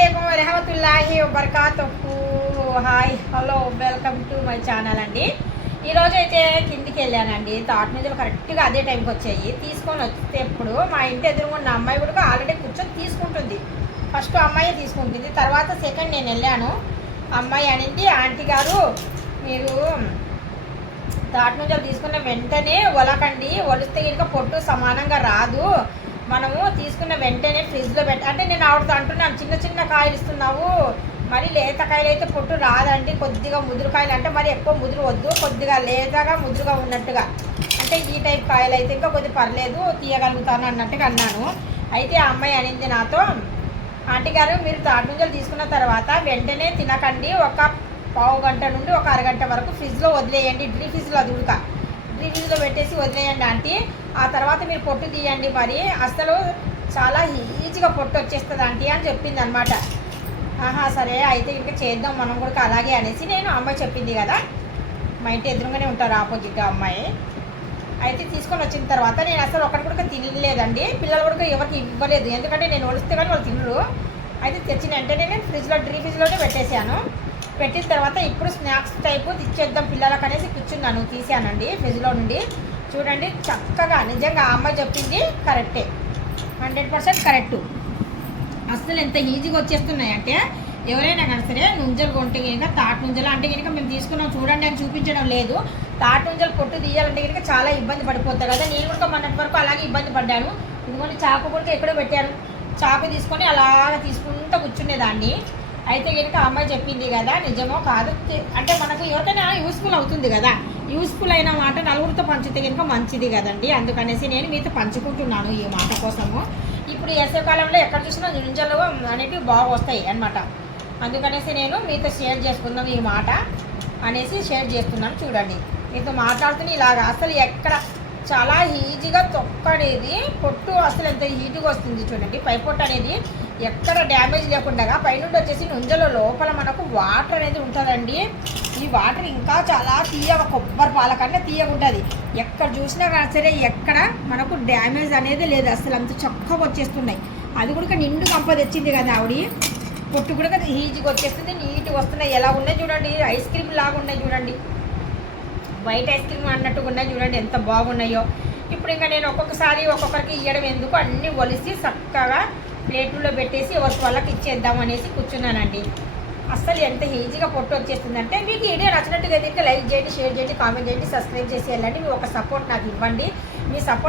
అస్సలాముఅలైకుం వరహమతుల్లాహి వబర్కాతుహు. Hi hello welcome to my channel అండి. ఈరోజు అయితే కిందికి వెళ్ళానండి. తాటి నుంచి కరెక్ట్గా అదే టైంకి వచ్చాయి. తీసుకొని వచ్చేటప్పుడు మా ఇంటి ఎదురుగున్న అమ్మాయి కూడా ఆల్రెడీ కూర్చొని తీసుకుంటుంది. ఫస్ట్ అమ్మాయి తీసుకుంటుంది, తర్వాత సెకండ్ నేను వెళ్ళాను. అమ్మాయి అనింది, ఆంటీ గారు మీరు తాటి నుంచి తీసుకున్న వెంటనే ఒలకండి, ఒలిస్తే కనుక పొట్టు సమానంగా రాదు. మనము తీసుకున్న వెంటనే ఫ్రిడ్జ్లో అంటే నేను ఆవిడతో అంటున్నాను, చిన్న చిన్న కాయలు ఇస్తున్నావు, మరి లేత కాయలు అయితే పొట్టు రాదండి, కొద్దిగా ముదురు కాయలు అంటే మరి ఎక్కువ ముదురు వద్దు, కొద్దిగా లేతగా ముదురుగా ఉన్నట్టుగా అంటే ఈ టైప్ కాయలు అయితే ఇంకా కొద్దిగా పర్లేదు తీయగలుగుతాను అన్నట్టుగా అన్నాను. అయితే ఆ అమ్మాయి అనింది నాతో, ఆంటీ గారు మీరు తాటి ముంజలు తీసుకున్న తర్వాత వెంటనే తినకండి, ఒక పావు గంట నుండి ఒక అరగంట వరకు ఫ్రిడ్జ్లో వదిలేయండి, డ్రీ ఫ్రిడ్జ్లో అది ఉడక డ్రీ ఫ్రిడ్జ్లో పెట్టేసి వదిలేయండి ఆంటీ, ఆ తర్వాత మీరు పొట్టు తీయండి, మరి అసలు చాలా ఈజీగా పొట్టు వచ్చేస్తుంది ఆంటీ అని చెప్పింది అనమాట. ఆహా సరే అయితే ఇంకా చేద్దాం మనం కూడా అలాగే అనేసి నేను అమ్మాయి చెప్పింది కదా, మా ఇంటి ఎదురుగానే ఉంటారు ఆపోజిట్ అమ్మాయి. అయితే తీసుకొని వచ్చిన తర్వాత నేను అసలు ఒకటి కూడా తినలేదండి, పిల్లలు కూడా ఎవరికి ఇవ్వలేదు, ఎందుకంటే నేను ఒలిస్తే కానీ వాళ్ళు తినరు. అయితే తెచ్చిన వెంటనే నేను ఫ్రిడ్జ్లో డ్రీ ఫ్రిడ్జ్లోనే పెట్టేశాను. పెట్టిన తర్వాత ఇప్పుడు స్నాక్స్ టైపు తెచ్చేద్దాం పిల్లలకు అనేసి కూర్చున్నాను, తీసానండి ఫ్రిడ్జ్లో నుండి. చూడండి చక్కగా నిజంగా ఆ అమ్మాయి చెప్పింది కరెక్టే, 100% కరెక్టు. అసలు ఎంత ఈజీగా వచ్చేస్తున్నాయి అంటే ఎవరైనా కానీ సరే నుంజలు కొంటే కనుక తాటి నుంజలు అంటే కనుక మేము తీసుకున్నాం చూడండి అని చూపించడం లేదు. తాటి నుంజలు పొట్టు తీయాలంటే కనుక చాలా ఇబ్బంది పడిపోతారు కదా, నేను కూడా మొన్నటి వరకు అలాగే ఇబ్బంది పడ్డాను. ఇదిగోని చాకు కూడా ఎక్కడో పెట్టాను, చాకు తీసుకొని అలాగ తీసుకుంటూ కూర్చునేదాన్ని. అయితే కనుక అమ్మాయి చెప్పింది కదా నిజమో కాదు అంటే మనకు ఎవరికైనా యూస్ఫుల్ అవుతుంది కదా, యూస్ఫుల్ అయిన మాట నలుగురితో పంచితే కనుక మంచిది కదండి, అందుకనేసి నేను మీతో పంచుకుంటున్నాను ఈ మాట కోసము. ఇప్పుడు వేసవికాలంలో ఎక్కడ చూసినా నుంజలు అనేటివి బాగా వస్తాయి అనమాట, అందుకనేసి నేను మీతో షేర్ చేసుకుందాం ఈ మాట అనేసి షేర్ చేస్తున్నాను. చూడండి మీతో మాట్లాడుతూనే ఇలాగా అసలు ఎక్కడ చాలా ఈజీగా తొక్క అనేది పొట్టు అసలు ఎంత హీట్గా వస్తుంది చూడండి. పై పొట్టు అనేది ఎక్కడ డ్యామేజ్ లేకుండా పైనుండి వచ్చేసి నుంజల లోపల మనకు వాటర్ అనేది ఉంటుందండి. ఈ వాటర్ ఇంకా చాలా తీయగా కొబ్బరి పాల కన్నా తీయగా ఉంటుంది. ఎక్కడ చూసినా కానీ సరే ఎక్కడ మనకు డ్యామేజ్ అనేది లేదు, అసలు అంత చక్కగా వచ్చేస్తున్నాయి. అది కూడా నిండు కంప తెచ్చింది కదా ఆవిడ, పొట్టు కూడా కదా ఈజీగా వచ్చేస్తుంది, నీట్గా వస్తున్నాయి. ఎలా ఉన్నాయి చూడండి, ఐస్ క్రీమ్ లాగా ఉన్నాయి చూడండి, వైట్ ఐస్ క్రీమ్ అన్నట్టుగా ఉన్నాయి చూడండి, ఎంత బాగున్నాయో. ఇప్పుడు ఇంకా నేను ఒక్కొక్కసారి ఒక్కొక్కరికి ఇవ్వడం ఎందుకు, అన్నీ ఒలిసి చక్కగా ప్లేట్లో పెట్టేసి ఎవరికి వాళ్ళకి ఇచ్చేద్దాం అనేసి కూర్చున్నానండి. అస్సలు ఎంత ఈజీగా పొట్టు వచ్చేస్తుందంటే మీకు ఈ వీడియో నచ్చినట్టుగా అయితే లైక్ చేయండి, షేర్ చేయండి, కామెంట్ చేయండి, సబ్స్క్రైబ్ చేసి వెళ్ళండి. మీ ఒక సపోర్ట్ నాకు ఇవ్వండి, మీ సపోర్ట్